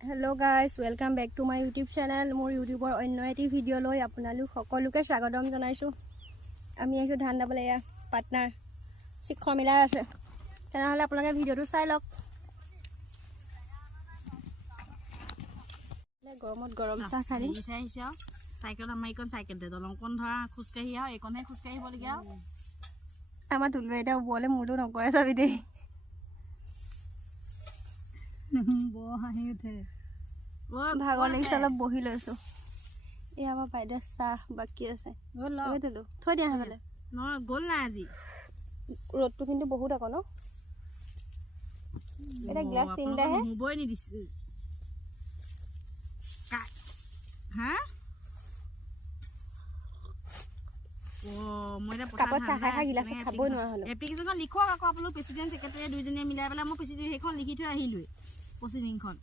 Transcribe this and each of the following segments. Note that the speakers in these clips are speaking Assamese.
Hello guys, welcome back to my YouTube channel. More YouTuber অন্য এটি ভিডিও লৈ আপোনালোক সকলোকে স্বাগতম জনাইছো। আমি আইছো ধান দাবলে ইয়া পাৰ্টনাৰ শিক্ষক মিলাই আছে। তেনেহলে আপোনালোকে ভিডিওটো চাই লওক। গৰমত গৰম চাহ খালি চাইছো সাইকেল আমাইকন সাইকেল দে দলংকন ধৰা খুসকাহি আও একনে খুসকাহি বলগিয়া আমাৰ তুলবে এটা ওপৰলে মুডো নকৰে চাবি দেই। বো হাঁহি উঠে ও ভাগৰ লাগিছে অলপ বহি লৈছো। এই আমাৰ বাইদে চাহ বাকি আছে দিলো থৈ দিয়া হেবলে ন গল না আজি ৰ'দটো কিন্তু বহুত আকৌ ন এটা গ্লাস তিনটা হে মুবই নি দিছে হা ও মইরা কাপত চাহ খাই গিলাস খাবই নোৱাৰা হলো। এপ্লিকেশন লিখক আকৌ আপোনালোক প্ৰেসিডেন্ট সেক্ৰেটাৰী দুইজনে মিলাই পেলাই মই প্ৰেসিডেন্ট হেখন লিখি থৈ আহিলৈ প্ৰসিডিংখন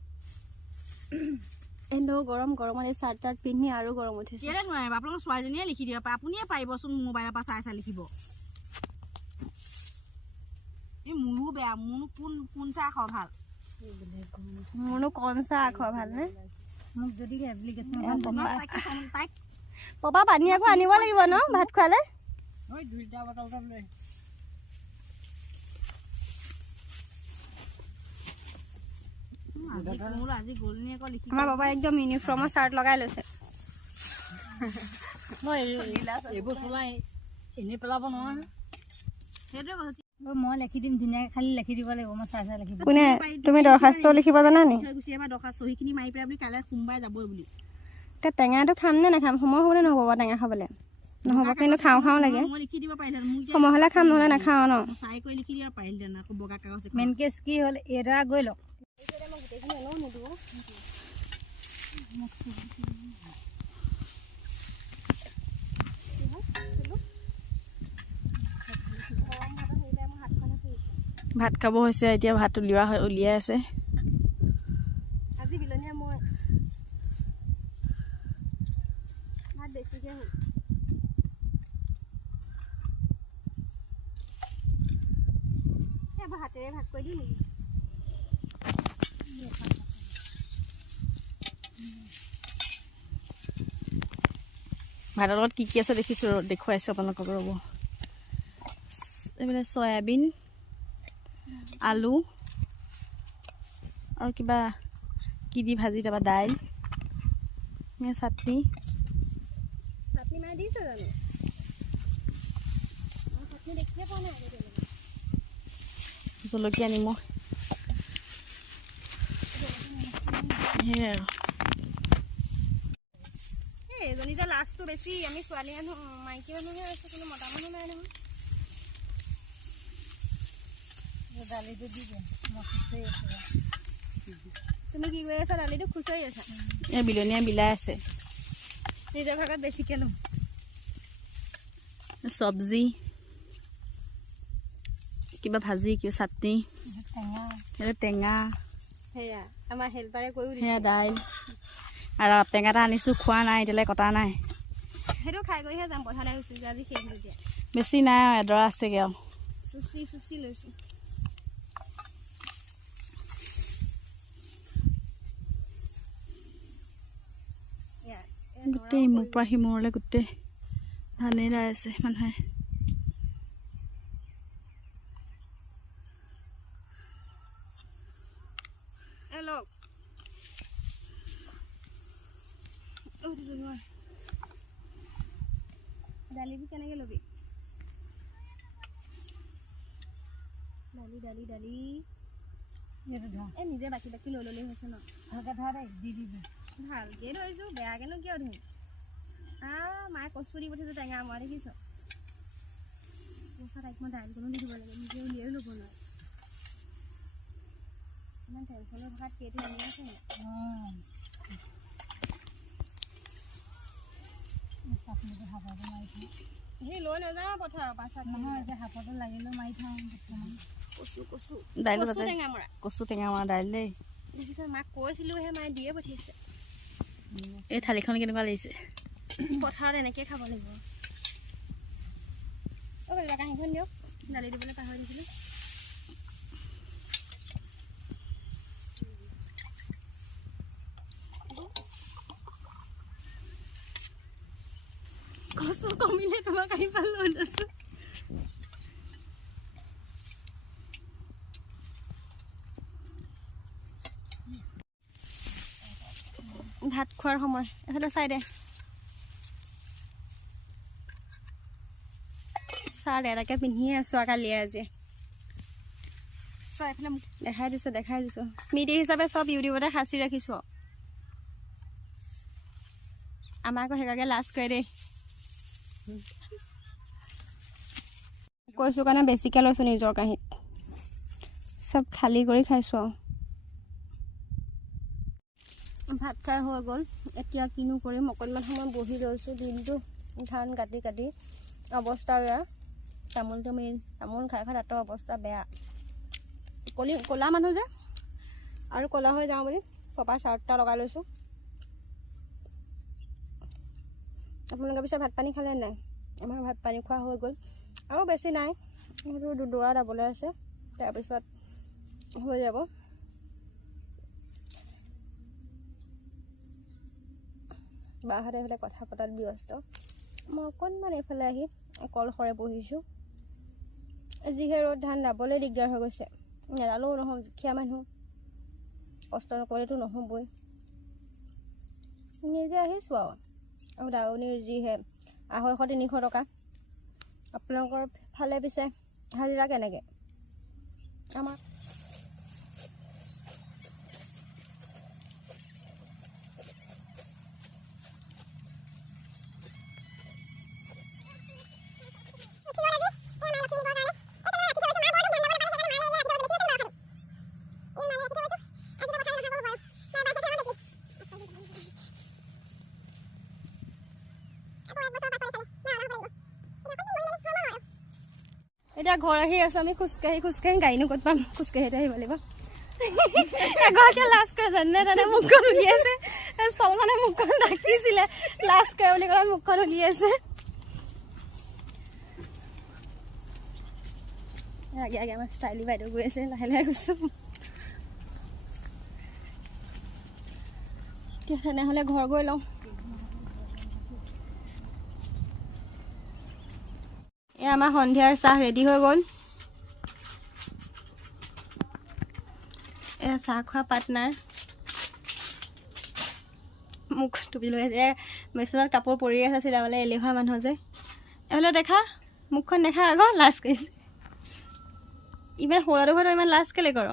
এনো গৰম গৰমত এই চাৰ্ট চাৰ্ট পিন্ধি আৰু গৰম উঠিছে। কেলে নোৱাৰে আপোনালোক ছোৱালীজনীয়ে লিখি দিব পাৰে আপুনিয়ে পাৰিবচোন মোবাইলৰ পৰা চাই চাই লিখিব। এই মুৰু বেয়া মুনু কোন চাহ খাও ভাল মুনু কোন চাহ খাও ভাল নে মোক যদি এপ্লিকেশন তাইক পাপা পানী আকৌ আনিব লাগিব ন ভাত খালে ওই দুইটা বটল লৈ আমাৰ বাবা একদম ইউনিফৰ্মৰ চাৰ্ট লগাই লৈছে। মই এইবোৰ চলাই এনে পেলাব নহয় মই লিখি দিম ধুনীয়াকৈ খালি লিখি দিব লাগিব মই চাই চাই লিখিব। কোনে তুমি দৰখাস্ত লিখিব জানা নি দৰখাস্ত সহিখিনি মাৰি পেলাই আপুনি কাইলৈ সোমবাৰে যাবই বুলি টেঙাটো খাম নে নাখাম সময় হ'লে নহ'ব বাৰু টেঙা খাবলৈ নহ'ব কিন্তু খাওঁ খাওঁ লাগে মই লিখি দিব পাৰিলে সময় হ'লে খাম নহ'লে নাখাওঁ ন চাই কৰি লিখি দিব পাৰিলে আকৌ বগা কাগজ মেইন কেছ কি হ'ল এৰা গৈ লওক ভাত খাব হৈছে এতিয়া ভাত উলিয়াই আছে আজি বিলনীয়া মই ভাত বেছিকে হ'ল এবাৰ হাতেৰে ভাগ কৰি দিওঁ নেকি ভাতৰ লগত কি কি আছে দেখিছোঁ দেখুৱাইছোঁ আপোনালোকক ৰ'ব এইবিলাক চয়াবিন আলু আৰু কিবা কি দি ভাজি তাৰপৰা দাইল চাটনি মাৰি দিছে জানো চাটনি দেখিয়ে পোৱা নাই জলকীয়া নিমখ সেয়াই আৰু এজনী যে লাষ্টটো বেছি আমি ছোৱালী মানুহ মাইকী মানুহে আছে কোনো মতা মানুহ নাই নহয় দালিটো দি দে মই খুচৰি আছোঁ তুমি কি কৰি আছা দালিটো খুচৰি আছা এই বিলনীয়া বিলাই আছে নিজৰ ভাগত বেছিকৈ ল'ম চব্জি কিবা ভাজি কিবা চাটনি টেঙা সেয়া আমাৰ হেল্পাৰে কৈও সেয়া দাইল আৰু টেঙা এটা আনিছোঁ খোৱা নাই এতিয়ালৈ কটা নাই সেইটো খাই গৈহে যাম পথাৰলৈ গৈছোঁ যে আজি শেষ যেতিয়া বেছি নাই আৰু এডৰা আছেগৈ আৰু চুচি লৈছোঁ গোটেই ইমূৰ পৰা সিমূৰলৈ গোটেই ধানেই দাই আছে মানুহে দালিবোৰ কেনেকৈ ল'বি দালি এই নিজে বাকী লৈ ল'লেই হৈছে ন ভালকৈ ধৰা দেই দি দিবি ভালকৈ ধৰিছোঁ বেয়াকেনো কিয় ধৰিম মায়ে কচু দি পঠিয়াইছোঁ টেঙা মই দেখিছ তাইক মই দাইলকণো দি দিব লাগে নিজে উলিয়াইও ল'ব নোৱাৰে ইমান টেনশ্যনৰ ভাষাত কেইটো আনি আছে চাটনিটো হাততে মাৰি থওঁ সেই লৈ নাযাওঁ পথাৰৰ পাছত নহয় এতিয়া হাততে লাগিলেও মাৰি থওঁ কচু দাইল কচু টেঙা মৰা দাইল দেই দেখিছ মাক কৈছিলোঁহে মায়ে দিয়ে পঠিয়াইছে এই থালিখন কেনেকুৱা লাগিছে পথাৰত এনেকৈ খাব লাগিব কাঁহীখন দিয়ক দালি দিবলৈ পাহৰি দিছিলোঁ কচু কমিলে তোমাক আহি পালোঁ আছোঁ। ভাত খোৱাৰ সময় এফালে চাই দে চাৰ এটাকে পিন্ধিয়ে আছোঁ কালিয়ে আজি এইফালে দেখাই দিছোঁ স্মৃতি হিচাপে চব ইউটিউবতে সাঁচি ৰাখিছোঁ আমাক আকৌ সেইকাৰণে লাজ কৰে দেই কৈছোঁ কাৰণে বেছিকৈ লৈছোঁ নিজৰ কাঁহীত চব খালী কৰি খাইছোঁ আৰু ভাত খাই হৈ গ'ল এতিয়া কিনো কৰিম অকণমান সময় বহি লৈছোঁ দিনটো ধান কাটি অৱস্থা বেয়া তামোলটো মেইন তামোল খাই দাঁতৰ অৱস্থা বেয়া ক'লা মানুহ যে আৰু ক'লা হৈ যাওঁ বুলি পপাৰ চাৰ্ট এটা লগাই লৈছোঁ আপোনালোকে পিছে ভাত পানী খালে নাই আমাৰ ভাত পানী খোৱা হৈ গ'ল আৰু বেছি নাই সেইটো দৌৰা দাবলৈ আছে তাৰপিছত হৈ যাব বাহঁতে এইফালে কথা পতাত ব্যস্ত মই অকণমান এইফালে আহি কলসৰে বহিছোঁ যিহে ৰ'দ ধান দাবলৈ দিগদাৰ হৈ গৈছে নেদালেও নহয় দুখীয়া মানুহ কষ্ট নকৰিলেতো নহ'বই নিজে আহিছোঁ আৰু দাৱনীৰ যিহে 250-300 টকা আপোনালোকৰ ফালে পিছে হাজিৰা কেনেকৈ আমাৰ এতিয়া ঘৰ আহি আছোঁ আমি খোজকাঢ়ি গাড়ীনো ক'ত পাম খোজকাঢ়িতে আহিব লাগিব এগৰাকীয়ে লাজ কৰে জানে তাতে মুখখন উলিয়াইছে ষ্টলখনে মুখখন ঢাকিছিলে লাজ কৰে বুলি ক'লে মুখখন উলিয়াইছে আগে আমাৰ ষ্টাইলি বাইদেউ গৈ আছে লাহে লাহে গৈছোঁ তেনেহ'লে ঘৰ গৈ লওঁ এয়া আমাৰ সন্ধিয়াৰ চাহ ৰেডি হৈ গ'ল এয়া চাহ খোৱা পাৰ্টনাৰ মুখ টুপি লৈ আছে মেচিনত কাপোৰ পৰি আছে চিলাবলৈ এলেহুৱা মানুহ যে এইফালে দেখা মুখখন দেখা আকৌ লাজ কৰিছে ইমান সৰুটো ঘৰত ইমান লাজ কেলে কৰ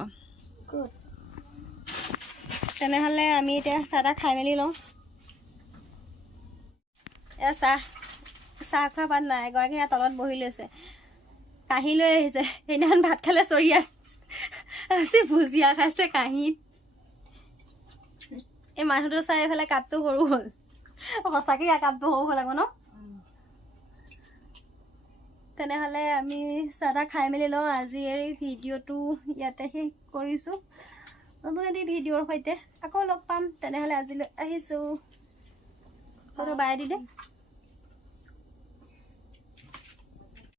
তেনেহ'লে আমি এতিয়া চাহ তাহ খাই মেলি লওঁ এয়া চাহ খোৱা পাত নাই এগৰাকী ইয়াত তলত বহি লৈছে কাঁহী লৈ আহিছে সেইদিনাখন ভাত খালে চৰিয়াত আজি ভুজিয়া খাইছে কাঁহীত এই মানুহটো চাই এইফালে কাপটো সৰু হ'ল সঁচাকৈ ইয়াৰ কাপটো সৰু হ'ল আকৌ ন তেনেহ'লে আমি চাহ তাহ খাই মেলি লওঁ আজি এই ভিডিঅ'টো ইয়াতে শেষ কৰিছোঁ নতুন এটি ভিডিঅ'ৰ সৈতে আকৌ লগ পাম তেনেহ'লে আজিলৈ আহিছোঁ বাই দি দে